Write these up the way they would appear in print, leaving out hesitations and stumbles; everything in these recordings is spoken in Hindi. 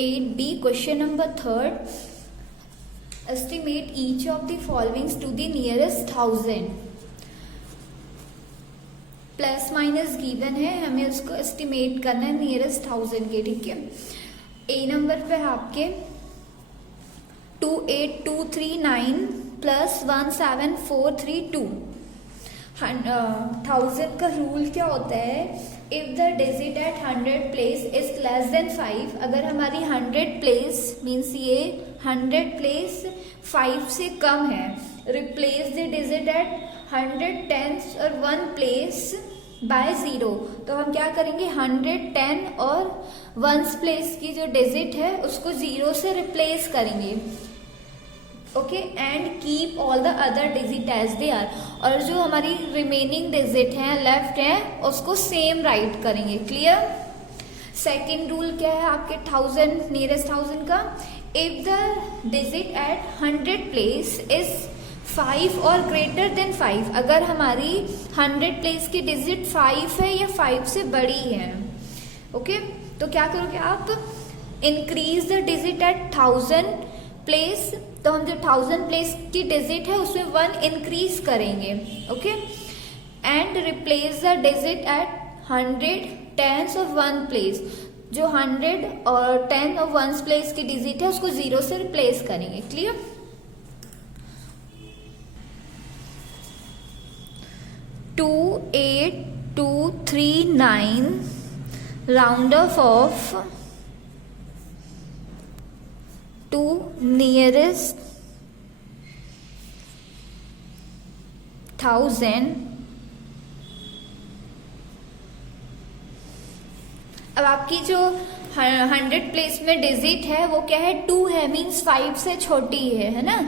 8B question number 3rd. Estimate each of the followings to the nearest 1000. Plus minus given है, हमें उसको एस्टिमेट करना है नियरेस्ट 1000 के. ठीक है, ए नंबर पे आपके 28239 प्लस 17432. 1000 का रूल क्या होता है? If the digit at 100 place is less than 5. अगर हमारी 100 प्लेस मीन्स ये 100 प्लेस 5 से कम है, replace the digit at 100 tens और 1 प्लेस बाय 0. तो हम क्या करेंगे, 110 और 1 प्लेस की जो डिजिट है उसको 0 से रिप्लेस करेंगे. Okay, and keep all the other digit as they are. और जो हमारी रिमेनिंग डिजिट है लेफ्ट है उसको सेम राइट करेंगे. क्लियर? सेकेंड रूल क्या है आपके 1000 नियरेस्ट 1000 का? If the digit at 100 place is 5 और ग्रेटर देन 5. अगर हमारी 100 प्लेस की डिजिट 5 है या 5 से बड़ी है, ओके, तो क्या करोगे आप? Increase the digit at 1000 place. तो हम जो 1000 प्लेस की डिजिट है उसमें 1 इंक्रीज करेंगे. Okay, and replace the digit at 100 tens और 1 प्लेस. जो 100 और 10 और 1 प्लेस की डिजिट है उसको 0 से रिप्लेस करेंगे. Clear? To 8239 round off to nearest 1000. अब आपकी जो 100 प्लेस में डिजिट है वो क्या है? 2 है, मीन्स 5 से छोटी है ना.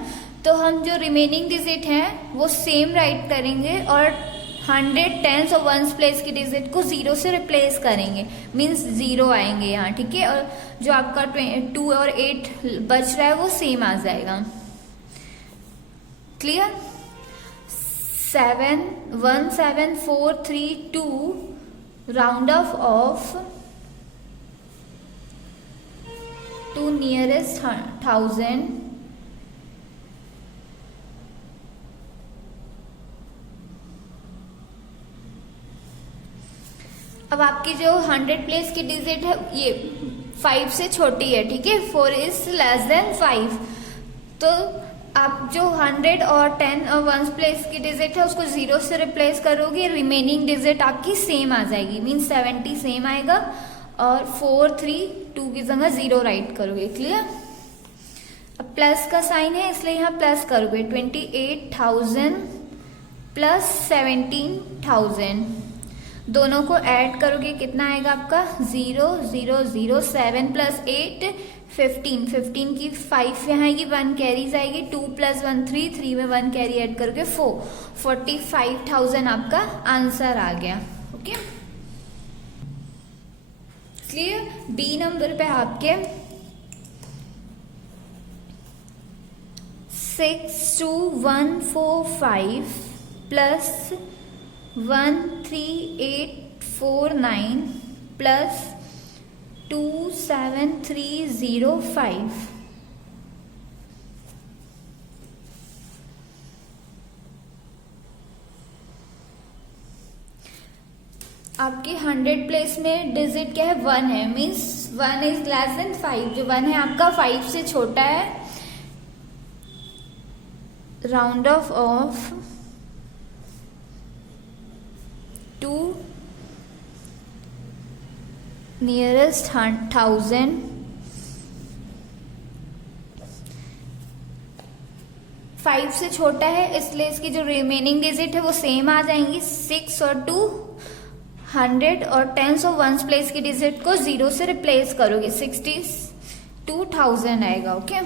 तो हम जो रिमेनिंग डिजिट है वो सेम राइट करेंगे और 100 टेंस और 1 प्लेस की डिजिट को 0 से रिप्लेस करेंगे, मीन्स 0 आएंगे यहाँ. ठीक है, और जो आपका 2 और 8 बच रहा है वो सेम आ जाएगा. Clear? 17432 round off to nearest 1000. अब आपकी जो 100 प्लेस की डिजिट है ये 5 से छोटी है. ठीक है, 4 इज लेस देन 5. तो आप जो 100 और 10 और 1 प्लेस की डिजिट है उसको 0 से रिप्लेस करोगे, रिमेनिंग डिजिट आपकी सेम आ जाएगी, मीन्स 70 सेम आएगा और 4 3 2 की जगह 0 राइट करोगे. क्लियर? अब प्लस का साइन है इसलिए यहाँ प्लस करोगे. 28,000 प्लस 17,000 दोनों को ऐड करोगे, कितना आएगा आपका? 0 0 0 7 प्लस 8 15. 15 की 5 यहाँ आएगी, 1 कैरी जाएगी. 2 प्लस 1 3, 3 में 1 कैरी ऐड करोगे 4. 45,000 आपका आंसर आ गया. Okay, clear? बी नंबर पे आपके 62145 प्लस 13849 प्लस 27305. आपके 100 प्लेस में डिजिट क्या है? 1 है, मीन्स 1 इज लेस देन 5. जो 1 है आपका 5 से छोटा है. Round off to nearest 1000. Five से छोटा है इसलिए इसकी जो रिमेनिंग डिजिट है वो सेम आ जाएंगी. 6 और 2 100 और 10 और 1 प्लेस की डिजिट को 0 से रिप्लेस करोगे, 62,000 आएगा. ओके,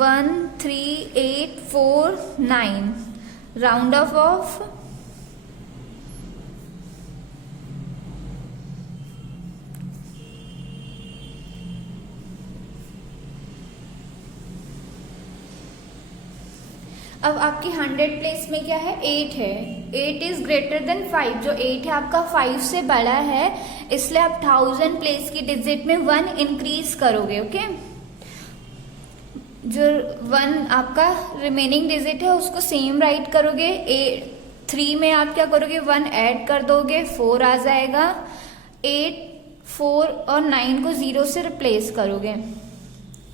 13849 राउंड ऑफ अब आपकी 100 प्लेस में क्या है? 8 है, 8 इज ग्रेटर देन 5, जो 8 है आपका 5 से बड़ा है, इसलिए आप 1000 प्लेस की डिजिट में 1 इंक्रीज करोगे। ओके, जो 1 आपका रिमेनिंग डिजिट है उसको सेम राइट करोगे। 3 में आप क्या करोगे, 1 ऐड कर दोगे, 4 आ जाएगा। 8, 4 और 9 को 0 से रिप्लेस करोगे,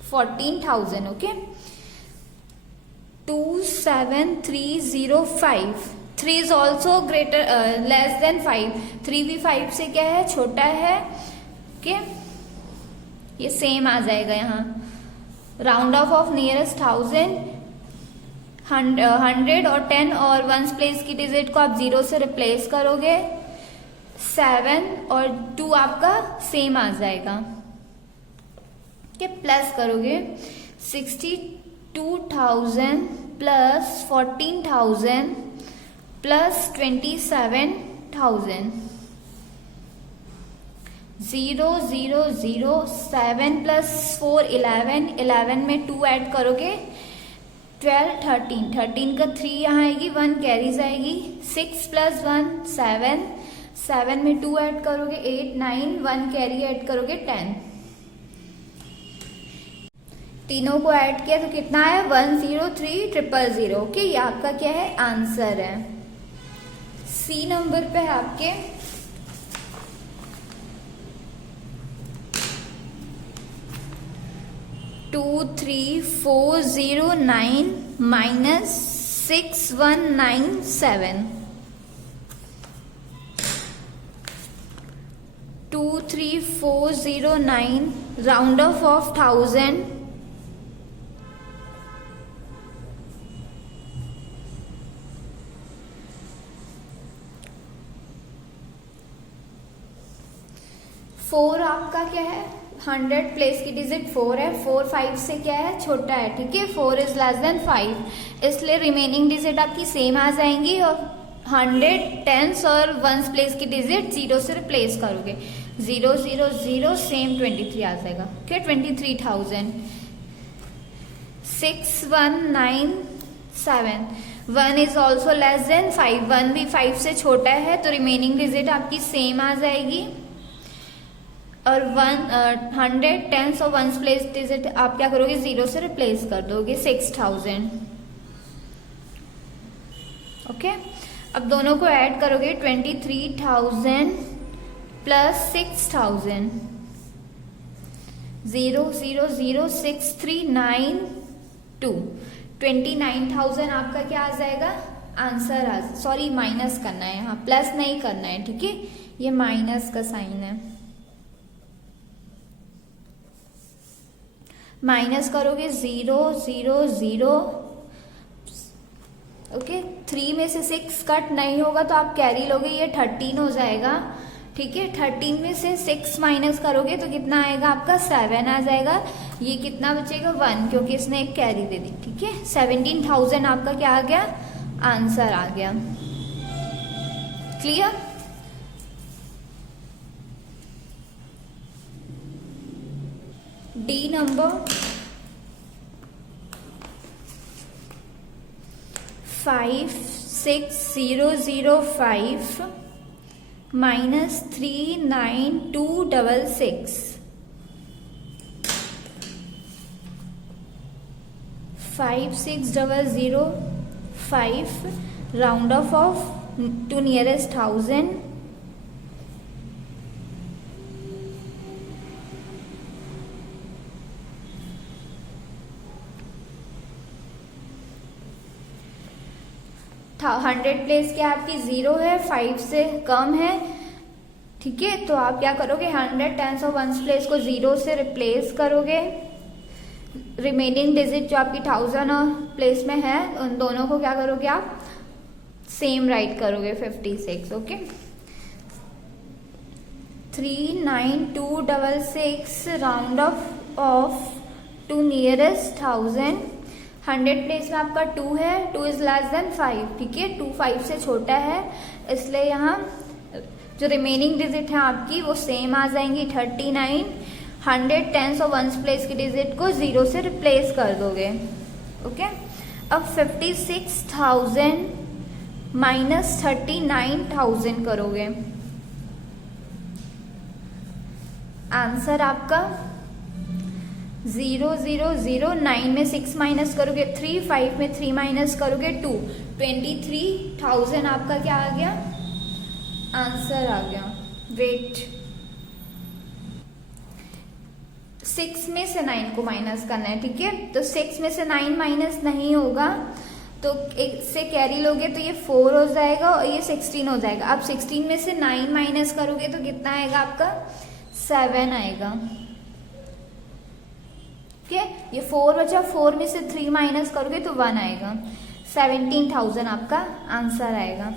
14,000। Okay, 27305। 3 is also greater less than 5। 3 भी 5 से क्या है, छोटा है। ओके, ये सेम आ जाएगा यहाँ। राउंड ऑफ नियरेस्ट 1000, 100 और 10 और 1 प्लेस की डिजिट को आप 0 से रिप्लेस करोगे। 7 और 2 आपका सेम आ जाएगा। प्लस करोगे 62,000 प्लस 14,000 प्लस 27,000। 0 0 0 7 प्लस 4 11, 11 में 2 ऐड करोगे, 12 13, 13 का 3 यहाँ आएगी, 1 कैरी जाएगी। 6 प्लस 1 7, 7 में 2 ऐड करोगे, 8 9, 1 कैरी ऐड करोगे, 10। तीनों को ऐड किया तो कितना है, 103,000। ओके, ये आपका क्या है, आंसर है। सी नंबर पे है आपके 23,409 माइनस 6197। 23,409 राउंड ऑफ 1000, फोर आपका क्या है, 100 प्लेस की डिजिट 4 है। 4 5 से क्या है, छोटा है। ठीक है, 4 इज लेस देन 5, इसलिए रिमेनिंग डिजिट आपकी सेम आ जाएंगी और 100 10s और 1s प्लेस की डिजिट 0 से रिप्लेस करोगे। 0 0 0 सेम 23 आ जाएगा। Okay, 23,000। 6197। 1 is also less than 5, 1 भी 5 से छोटा है तो रिमेनिंग डिजिट आपकी सेम आ जाएगी और 100 10s और 1s प्लेस डिजिट आप क्या करोगे, 0 से रिप्लेस कर दोगे। 6,000। ओके, अब दोनों को ऐड करोगे, 23,000 प्लस 6,000। 0 0 0 6392। 29,000 आपका क्या आ जाएगा, आंसर सॉरी माइनस करना है, यहाँ प्लस नहीं करना है। ठीक है, ये माइनस का साइन है। माइनस करोगे 0 0 0। ओके, 3 में से 6 कट नहीं होगा तो आप कैरी लोगे, ये 13 हो जाएगा। ठीक है, 13 में से 6 माइनस करोगे तो कितना आएगा आपका, 7 आ जाएगा। ये कितना बचेगा, 1, क्योंकि इसने एक कैरी दे दी। ठीक है, 17,000 आपका क्या आ गया, आंसर आ गया। Clear? D number 56,005 minus 39266। 56,005 round off to nearest 1000। 100 place क्या आपकी 0 है, 5 से कम है। ठीक है, तो आप क्या करोगे, 100 10s और 1s प्लेस को 0 से रिप्लेस करोगे। रिमेनिंग डिजिट जो आपकी 1000 और प्लेस में है उन दोनों को क्या करोगे, आप सेम राइट करोगे, 56। Okay, 39266 round off to nearest 1000। 100 place में आपका 2 है, 2 इज लेस देन 5। ठीक है, 2 5 से छोटा है, इसलिए यहाँ जो रिमेनिंग डिजिट है आपकी वो सेम आ जाएंगी, 39। 100 10s और 1s प्लेस की डिजिट को 0 से रिप्लेस कर दोगे। ओके, अब 56,000 माइनस 39,000 करोगे। आंसर आपका 0009 में 6 माइनस करोगे 3, 5 में 3 माइनस करोगे 2, 23,000 आपका क्या आ गया, आंसर आ गया। वेट, 6 में से 9 को माइनस करना है, ठीक है। तो 6 में से 9 माइनस नहीं होगा, तो एक से कैरी लोगे तो ये 4 हो जाएगा और ये 16 हो जाएगा। अब 16 में से 9 माइनस करोगे तो कितना आएगा आपका, 7 आएगा, ठीक है। ये 4 बचा, 4 में से 3 माइनस करोगे तो 1 आएगा। 17,000 आपका आंसर आएगा।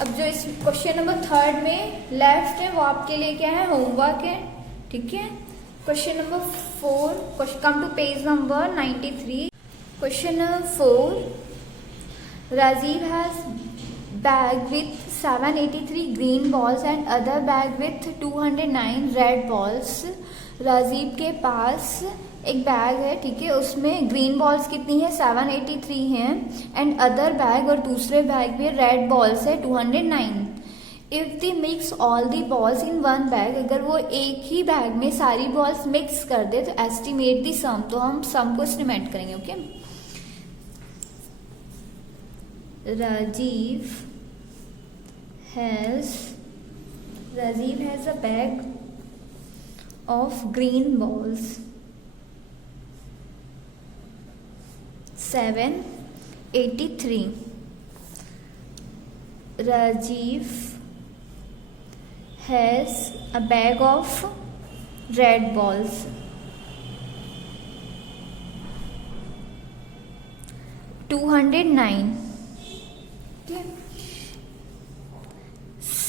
अब जो इस क्वेश्चन नंबर 3 में लेफ्ट है वो आपके लिए क्या है, होमवर्क है, ठीक है। Question number 4, come to page number 93। Question number 4, Rajeev has bag with 783 green balls and other bag with 209 red balls। Rajiv के पास एक बैग है, ठीक है, उसमें ग्रीन बॉल्स कितनी है, 783 हैं, एंड अदर बैग और दूसरे बैग में रेड बॉल्स है 209। If the mix all the balls in one bag, अगर वो एक ही बैग में सारी बॉल्स मिक्स कर दे तो एस्टिमेट दी सम, तो हम सम को एस्टिमेट करेंगे, okay. Rajeev has a bag of green balls, 783। Rajiv has a bag of red balls, 209, okay।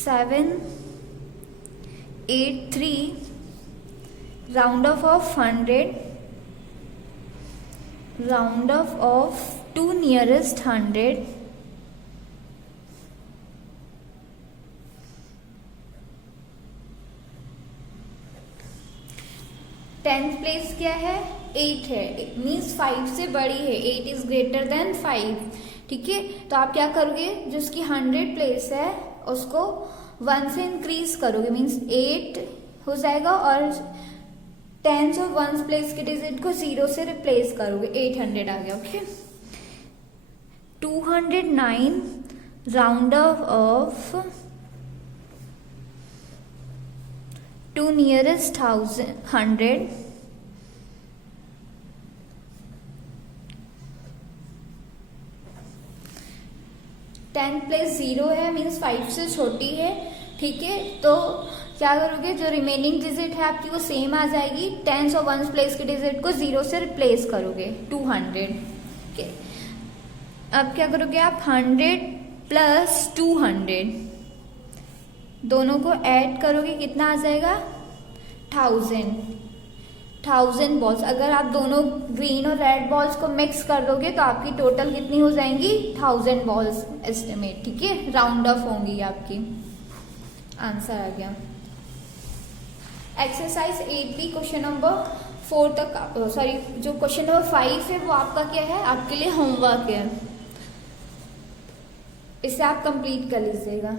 783 round off of 100, round off of 2 nearest 100, tenth place क्या है, 8 है, मीन्स 5 से बड़ी है, 8 इज ग्रेटर देन 5, ठीक है। तो आप क्या करोगे, जो उसकी 100 प्लेस है उसको 1 से इंक्रीज करोगे, मीन्स 8 हो जाएगा, और टेंस और वंस प्लेस के डिजिट को 0 से रिप्लेस करोगे, 800 आ गया, okay. 209 round of 2 nearest 100, ten place 0 है, मीन्स 5 से छोटी है, ठीक है। तो क्या करोगे, जो रिमेनिंग डिजिट है आपकी वो सेम आ जाएगी, टेंस और वंस प्लेस के डिजिट को 0 से रिप्लेस करोगे, 200, ठीक है। अब क्या करोगे आप, 100 प्लस 200 दोनों को ऐड करोगे, कितना आ जाएगा, 1000 बॉल्स। अगर आप दोनों ग्रीन और रेड बॉल्स को मिक्स कर दोगे तो आपकी टोटल कितनी हो जाएंगी, 1000 बॉल्स एस्टिमेट, ठीक है, राउंड ऑफ होंगी आपकी। आंसर आ गया। एक्सरसाइज 8B क्वेश्चन नंबर 4 तक, सॉरी जो क्वेश्चन नंबर 5 है वो आपका क्या है, आपके लिए होमवर्क है, इसे आप कंप्लीट कर लीजिएगा।